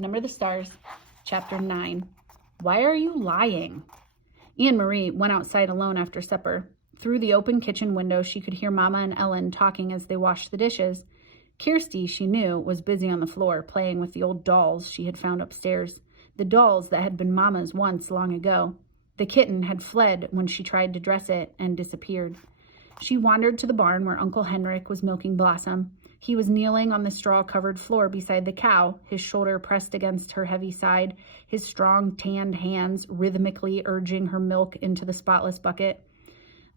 Number the Stars, Chapter 9. Why are you lying? Anne-Marie went outside alone after supper. Through the open kitchen window, she could hear Mama and Ellen talking as they washed the dishes. Kirsty, she knew, was busy on the floor playing with the old dolls she had found upstairs, the dolls that had been Mama's once long ago. The kitten had fled when she tried to dress it and disappeared. She wandered to the barn where Uncle Henrik was milking Blossom. He was kneeling on the straw-covered floor beside the cow, his shoulder pressed against her heavy side, his strong, tanned hands rhythmically urging her milk into the spotless bucket.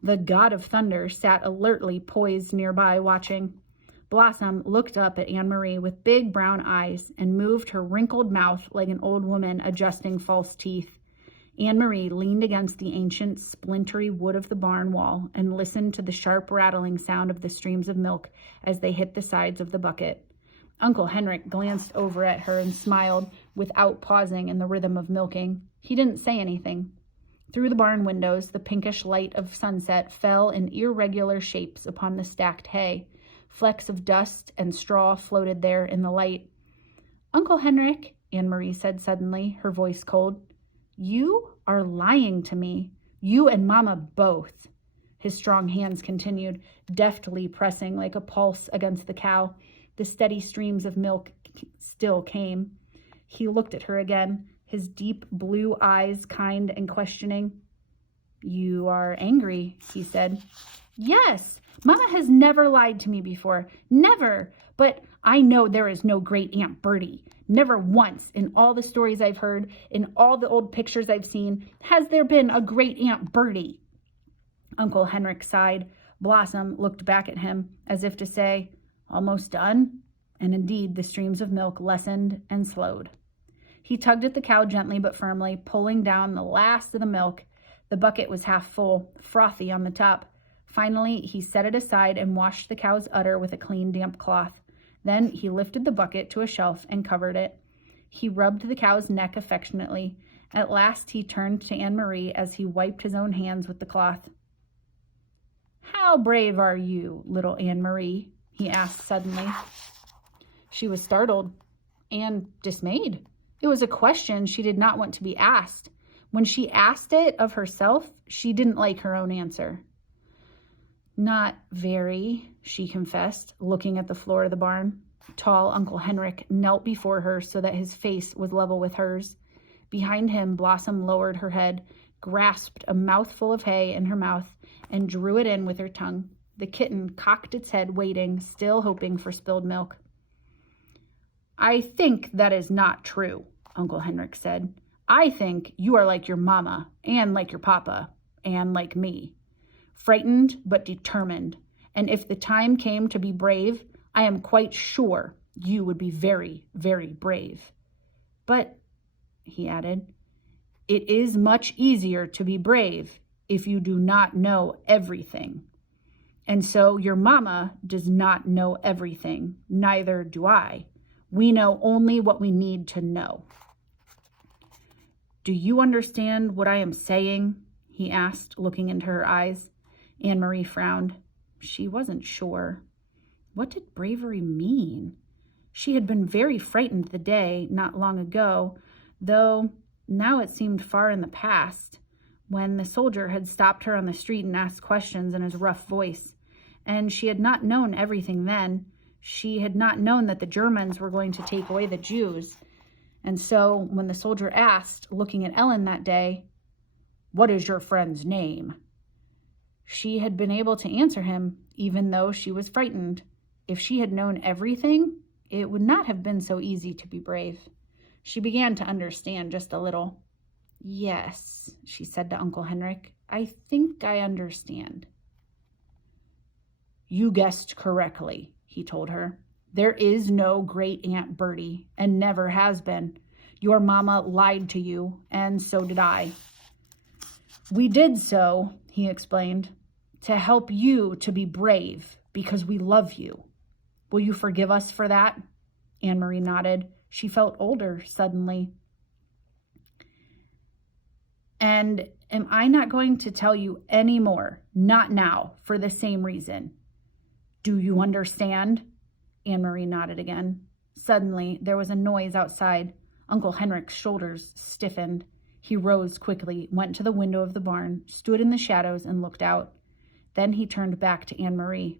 The God of Thunder sat alertly poised nearby, watching. Blossom looked up at Anne-Marie with big brown eyes and moved her wrinkled mouth like an old woman adjusting false teeth. Anne-Marie leaned against the ancient, splintery wood of the barn wall and listened to the sharp rattling sound of the streams of milk as they hit the sides of the bucket. Uncle Henrik glanced over at her and smiled without pausing in the rhythm of milking. He didn't say anything. Through the barn windows, the pinkish light of sunset fell in irregular shapes upon the stacked hay. Flecks of dust and straw floated there in the light. "Uncle Henrik," Anne-Marie said suddenly, her voice cold, "you are lying to me. You and Mama both." His strong hands continued, deftly pressing like a pulse against the cow. The steady streams of milk still came. He looked at her again, his deep blue eyes kind and questioning. "You are angry," he said. "Yes. Mama has never lied to me before. Never. But I know there is no great Aunt Bertie. Never once in all the stories I've heard, in all the old pictures I've seen, has there been a great Aunt Bertie." Uncle Henrik sighed. Blossom looked back at him as if to say, "Almost done?" And indeed, the streams of milk lessened and slowed. He tugged at the cow gently but firmly, pulling down the last of the milk. The bucket was half full, frothy on the top. Finally, he set it aside and washed the cow's udder with a clean, damp cloth. Then he lifted the bucket to a shelf and covered it. He rubbed the cow's neck affectionately. At last he turned to Anne-Marie as he wiped his own hands with the cloth. "How brave are you, little Anne-Marie?" he asked suddenly. She was startled and dismayed. It was a question she did not want to be asked. When she asked it of herself, she didn't like her own answer. "Not very," she confessed, looking at the floor of the barn. Tall Uncle Henrik knelt before her so that his face was level with hers. Behind him, Blossom lowered her head, grasped a mouthful of hay in her mouth, and drew it in with her tongue. The kitten cocked its head, waiting, still hoping for spilled milk. "I think that is not true," Uncle Henrik said. "I think you are like your mama, and like your papa, and like me. Frightened but determined, and if the time came to be brave, I am quite sure you would be very, very brave. But," he added, "it is much easier to be brave if you do not know everything. And so your mama does not know everything, neither do I. We know only what we need to know." "Do you understand what I am saying?" he asked, looking into her eyes. Anne-Marie frowned. She wasn't sure. What did bravery mean? She had been very frightened the day, not long ago, though now it seemed far in the past, when the soldier had stopped her on the street and asked questions in his rough voice. And she had not known everything then. She had not known that the Germans were going to take away the Jews. And so when the soldier asked, looking at Ellen that day, "What is your friend's name?" she had been able to answer him, even though she was frightened. If she had known everything, it would not have been so easy to be brave. She began to understand just a little. "Yes," she said to Uncle Henrik, "I think I understand." "You guessed correctly," he told her. "There is no great Aunt Bertie, and never has been. Your mama lied to you, and so did I. We did so," he explained, "to help you to be brave, because we love you. Will you forgive us for that?" Anne-Marie nodded. She felt older suddenly. "And am I not going to tell you any more? Not now, for the same reason. Do you understand?" Anne-Marie nodded again. Suddenly, there was a noise outside. Uncle Henrik's shoulders stiffened. He rose quickly, went to the window of the barn, stood in the shadows, and looked out. Then he turned back to Anne-Marie.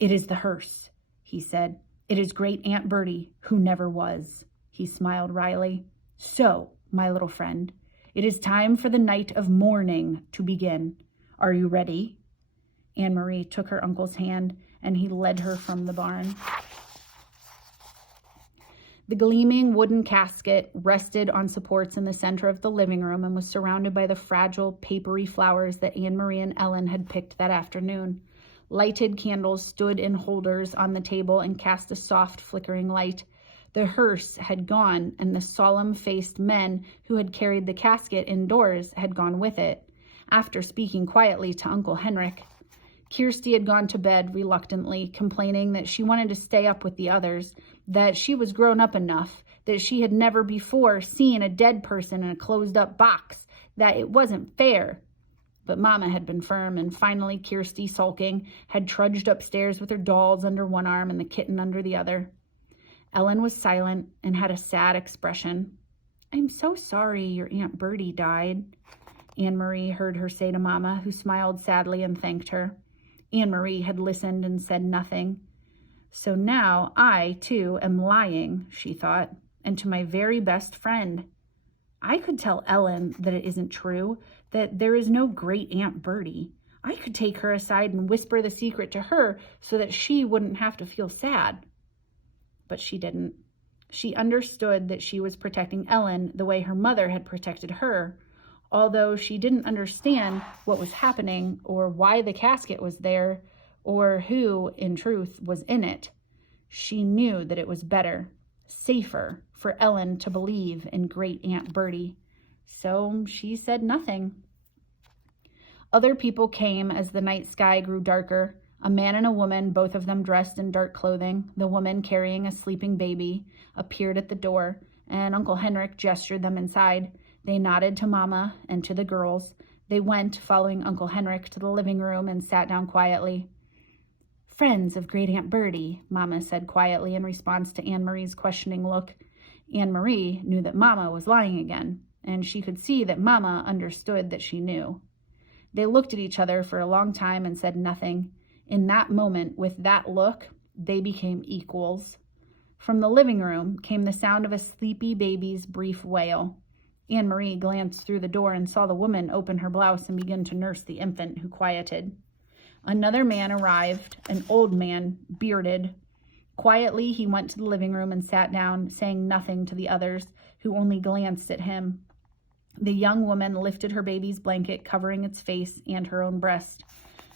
"It is the hearse," he said. "It is Great Aunt Bertie, who never was." He smiled wryly. "So, my little friend, it is time for the night of mourning to begin. Are you ready?" Anne-Marie took her uncle's hand, and he led her from the barn. The gleaming wooden casket rested on supports in the center of the living room and was surrounded by the fragile, papery flowers that Anne-Marie and Ellen had picked that afternoon. Lighted candles stood in holders on the table and cast a soft, flickering light. The hearse had gone, and the solemn-faced men who had carried the casket indoors had gone with it. After speaking quietly to Uncle Henrik, Kirsty had gone to bed reluctantly, complaining that she wanted to stay up with the others, that she was grown up enough, that she had never before seen a dead person in a closed-up box, that it wasn't fair. But Mama had been firm, and finally Kirsty, sulking, had trudged upstairs with her dolls under one arm and the kitten under the other. Ellen was silent and had a sad expression. "I'm so sorry your Aunt Bertie died," Anne-Marie heard her say to Mama, who smiled sadly and thanked her. Anne-Marie had listened and said nothing. "So now I, too, am lying," she thought, "and to my very best friend. I could tell Ellen that it isn't true, that there is no Great Aunt Bertie. I could take her aside and whisper the secret to her so that she wouldn't have to feel sad." But she didn't. She understood that she was protecting Ellen the way her mother had protected her, although she didn't understand what was happening or why the casket was there or who, in truth, was in it. She knew that it was better, safer, for Ellen to believe in Great Aunt Bertie. So she said nothing. Other people came as the night sky grew darker. A man and a woman, both of them dressed in dark clothing, the woman carrying a sleeping baby, appeared at the door, and Uncle Henrik gestured them inside. They nodded to Mama and to the girls. They went, following Uncle Henrik, to the living room and sat down quietly. "Friends of Great Aunt Bertie," Mama said quietly in response to Anne-Marie's questioning look. Anne-Marie knew that Mama was lying again, and she could see that Mama understood that she knew. They looked at each other for a long time and said nothing. In that moment, with that look, they became equals. From the living room came the sound of a sleepy baby's brief wail. Anne-Marie glanced through the door and saw the woman open her blouse and begin to nurse the infant, who quieted. Another man arrived, an old man, bearded. Quietly, he went to the living room and sat down, saying nothing to the others, who only glanced at him. The young woman lifted her baby's blanket, covering its face and her own breast.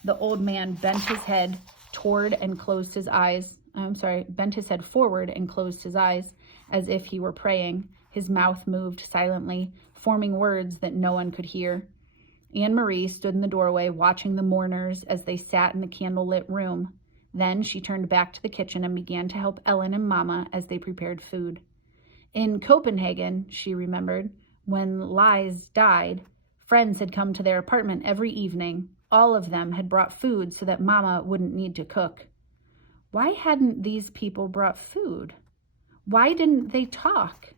The old man bent his head forward and closed his eyes, as if he were praying. His mouth moved silently, forming words that no one could hear. Anne-Marie stood in the doorway, watching the mourners as they sat in the candlelit room. Then she turned back to the kitchen and began to help Ellen and Mama as they prepared food. In Copenhagen, she remembered, when Lise died, friends had come to their apartment every evening. All of them had brought food so that Mama wouldn't need to cook. Why hadn't these people brought food? Why didn't they talk?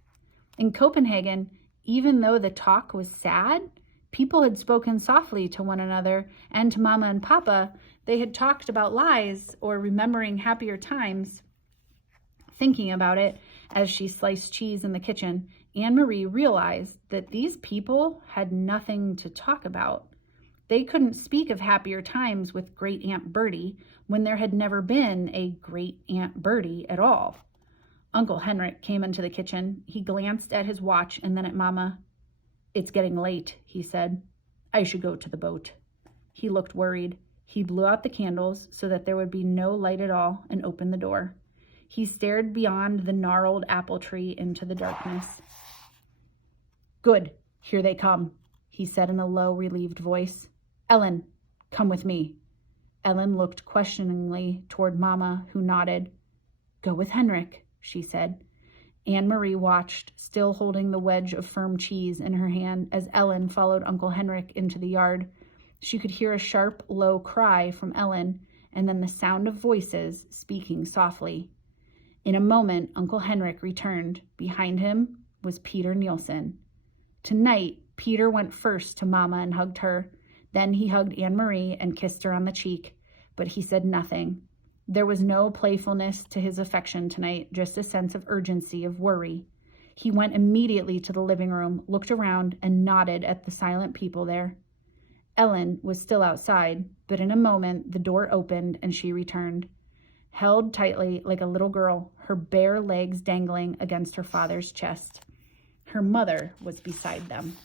In Copenhagen, even though the talk was sad, people had spoken softly to one another, and to Mama and Papa, they had talked about Lise or remembering happier times. Thinking about it as she sliced cheese in the kitchen, Anne-Marie realized that these people had nothing to talk about. They couldn't speak of happier times with Great Aunt Bertie when there had never been a Great Aunt Bertie at all. Uncle Henrik came into the kitchen. He glanced at his watch and then at Mama. "It's getting late," he said. "I should go to the boat." He looked worried. He blew out the candles so that there would be no light at all and opened the door. He stared beyond the gnarled apple tree into the darkness. "Good, here they come," he said in a low, relieved voice. "Ellen, come with me." Ellen looked questioningly toward Mama, who nodded. "Go with Henrik," she said. Anne-Marie watched, still holding the wedge of firm cheese in her hand, as Ellen followed Uncle Henrik into the yard. She could hear a sharp, low cry from Ellen, and then the sound of voices speaking softly. In a moment, Uncle Henrik returned. Behind him was Peter Nielsen. Tonight, Peter went first to Mama and hugged her. Then he hugged Anne-Marie and kissed her on the cheek, but he said nothing. There was no playfulness to his affection tonight, just a sense of urgency, of worry. He went immediately to the living room, looked around, and nodded at the silent people there. Ellen was still outside, but in a moment the door opened and she returned, held tightly like a little girl, her bare legs dangling against her father's chest. Her mother was beside them.